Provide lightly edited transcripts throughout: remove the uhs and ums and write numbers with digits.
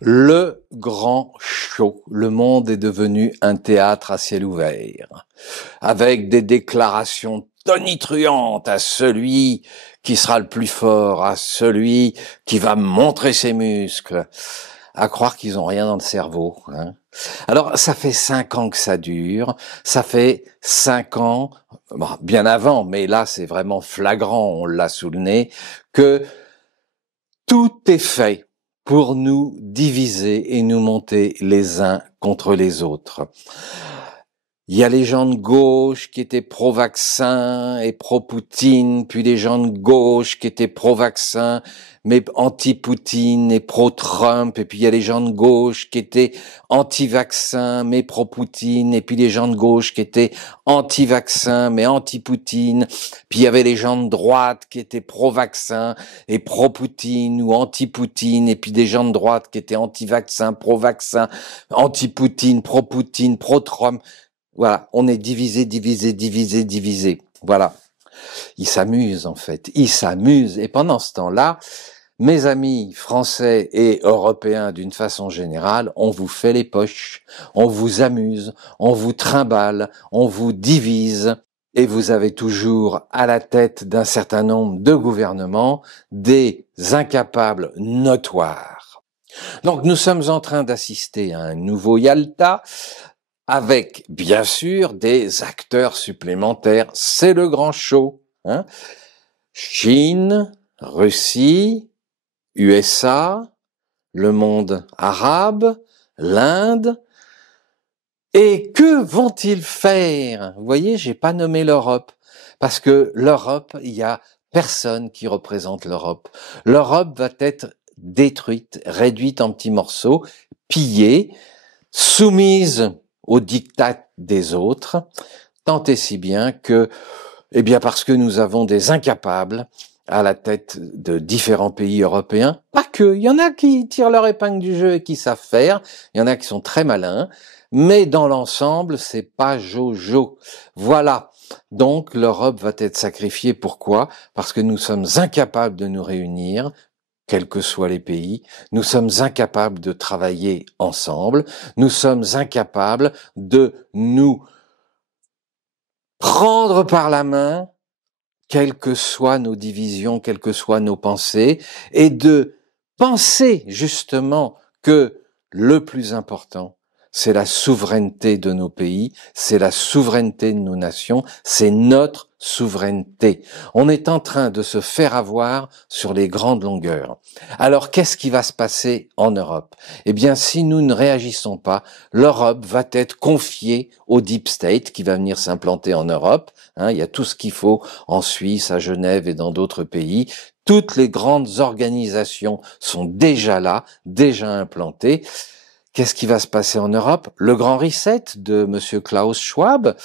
Le grand show. Le monde est devenu un théâtre à ciel ouvert, avec des déclarations tonitruantes à celui qui sera le plus fort, à celui qui va montrer ses muscles, à croire qu'ils ont rien dans le cerveau, hein. Alors, ça fait 5 ans que ça dure, ça fait 5 ans, bon, bien avant, mais là c'est vraiment flagrant, on l'a sous le nez, que tout est fait pour nous diviser et nous monter les uns contre les autres. Il y a les gens de gauche qui étaient pro-vaccin et pro-Poutine, puis les gens de gauche qui étaient pro-vaccin mais anti-Poutine et pro-Trump, et puis il y a les gens de gauche qui étaient anti-vaccin mais pro-Poutine, et puis les gens de gauche qui étaient anti-vaccin mais anti-Poutine, puis il y avait les gens de droite qui étaient pro-vaccin et pro-Poutine ou anti-Poutine, et puis des gens de droite qui étaient anti-vaccin, pro-vaccin, anti-Poutine, pro-Poutine, pro-Trump. Voilà, on est divisé. Voilà. Ils s'amusent en fait, ils s'amusent. Et pendant ce temps-là, mes amis français et européens d'une façon générale, on vous fait les poches, on vous amuse, on vous trimballe, on vous divise. Et vous avez toujours à la tête d'un certain nombre de gouvernements des incapables notoires. Donc nous sommes en train d'assister à un nouveau Yalta, avec, bien sûr, des acteurs supplémentaires. C'est le grand show, hein. Chine, Russie, USA, le monde arabe, l'Inde. Et que vont-ils faire? Vous voyez, j'ai pas nommé l'Europe, parce que l'Europe, il y a personne qui représente l'Europe. L'Europe va être détruite, réduite en petits morceaux, pillée, soumise au diktat des autres, tant et si bien que, eh bien parce que nous avons des incapables à la tête de différents pays européens, pas que, il y en a qui tirent leur épingle du jeu et qui savent faire, il y en a qui sont très malins, mais dans l'ensemble, c'est pas jojo. Voilà. Donc l'Europe va être sacrifiée. Pourquoi? Parce que nous sommes incapables de nous réunir, quels que soient les pays, nous sommes incapables de travailler ensemble, nous sommes incapables de nous prendre par la main, quelles que soient nos divisions, quelles que soient nos pensées, et de penser justement que le plus important, c'est la souveraineté de nos pays, c'est la souveraineté de nos nations, c'est notre souveraineté. On est en train de se faire avoir sur les grandes longueurs. Alors, qu'est-ce qui va se passer en Europe? Eh bien, si nous ne réagissons pas, l'Europe va être confiée au Deep State qui va venir s'implanter en Europe. Il y a tout ce qu'il faut en Suisse, à Genève et dans d'autres pays. Toutes les grandes organisations sont déjà là, déjà implantées. Qu'est-ce qui va se passer en Europe? Le grand reset de Monsieur Klaus Schwab.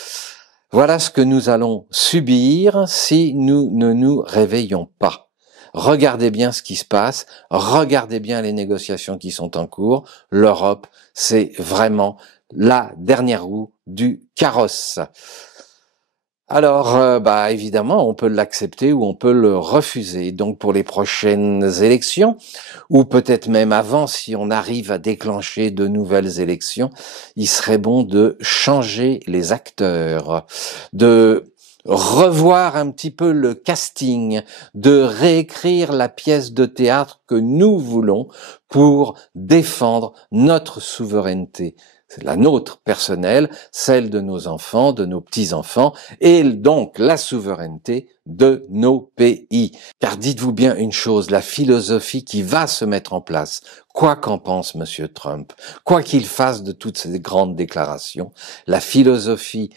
Voilà ce que nous allons subir si nous ne nous réveillons pas. Regardez bien ce qui se passe, regardez bien les négociations qui sont en cours. L'Europe, c'est vraiment la dernière roue du carrosse. Alors, évidemment, on peut l'accepter ou on peut le refuser. Donc, pour les prochaines élections, ou peut-être même avant, si on arrive à déclencher de nouvelles élections, il serait bon de changer les acteurs, de revoir un petit peu le casting, de réécrire la pièce de théâtre que nous voulons pour défendre notre souveraineté. C'est la nôtre personnelle, celle de nos enfants, de nos petits-enfants, et donc la souveraineté de nos pays. Car dites-vous bien une chose, la philosophie qui va se mettre en place, quoi qu'en pense Monsieur Trump, quoi qu'il fasse de toutes ces grandes déclarations, la philosophie,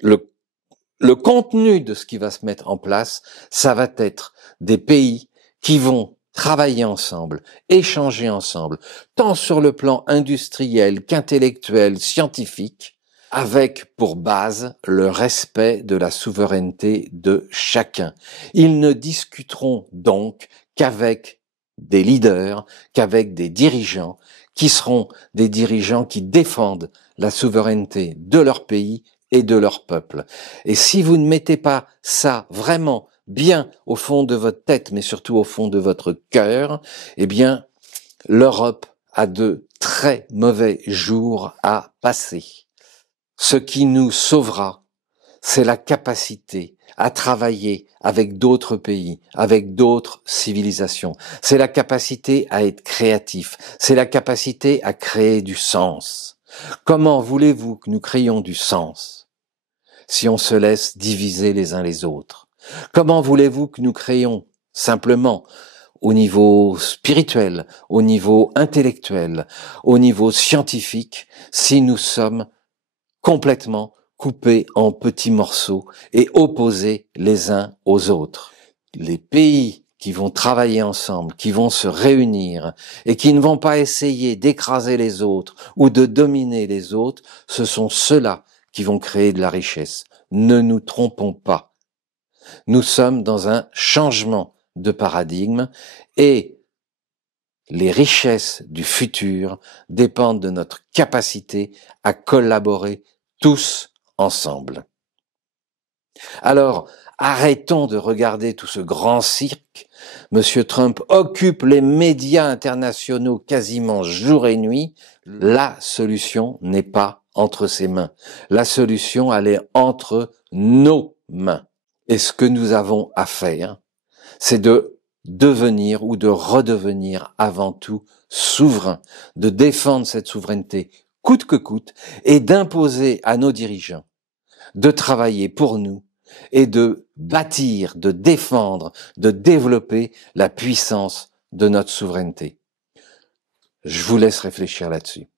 le contenu de ce qui va se mettre en place, ça va être des pays qui vont travailler ensemble, échanger ensemble, tant sur le plan industriel qu'intellectuel, scientifique, avec pour base le respect de la souveraineté de chacun. Ils ne discuteront donc qu'avec des leaders, qu'avec des dirigeants, qui seront des dirigeants qui défendent la souveraineté de leur pays et de leur peuple. Et si vous ne mettez pas ça vraiment bien au fond de votre tête, mais surtout au fond de votre cœur, eh bien, l'Europe a de très mauvais jours à passer. Ce qui nous sauvera, c'est la capacité à travailler avec d'autres pays, avec d'autres civilisations. C'est la capacité à être créatif. C'est la capacité à créer du sens. Comment voulez-vous que nous créions du sens si on se laisse diviser les uns les autres? Comment voulez-vous que nous créions simplement au niveau spirituel, au niveau intellectuel, au niveau scientifique, si nous sommes complètement coupés en petits morceaux et opposés les uns aux autres? Les pays qui vont travailler ensemble, qui vont se réunir et qui ne vont pas essayer d'écraser les autres ou de dominer les autres, ce sont ceux-là qui vont créer de la richesse. Ne nous trompons pas. Nous sommes dans un changement de paradigme et les richesses du futur dépendent de notre capacité à collaborer tous ensemble. Alors, arrêtons de regarder tout ce grand cirque. Monsieur Trump occupe les médias internationaux quasiment jour et nuit. La solution n'est pas entre ses mains. La solution, elle est entre nos mains. Et ce que nous avons à faire, c'est de devenir ou de redevenir avant tout souverain, de défendre cette souveraineté coûte que coûte et d'imposer à nos dirigeants de travailler pour nous et de bâtir, de défendre, de développer la puissance de notre souveraineté. Je vous laisse réfléchir là-dessus.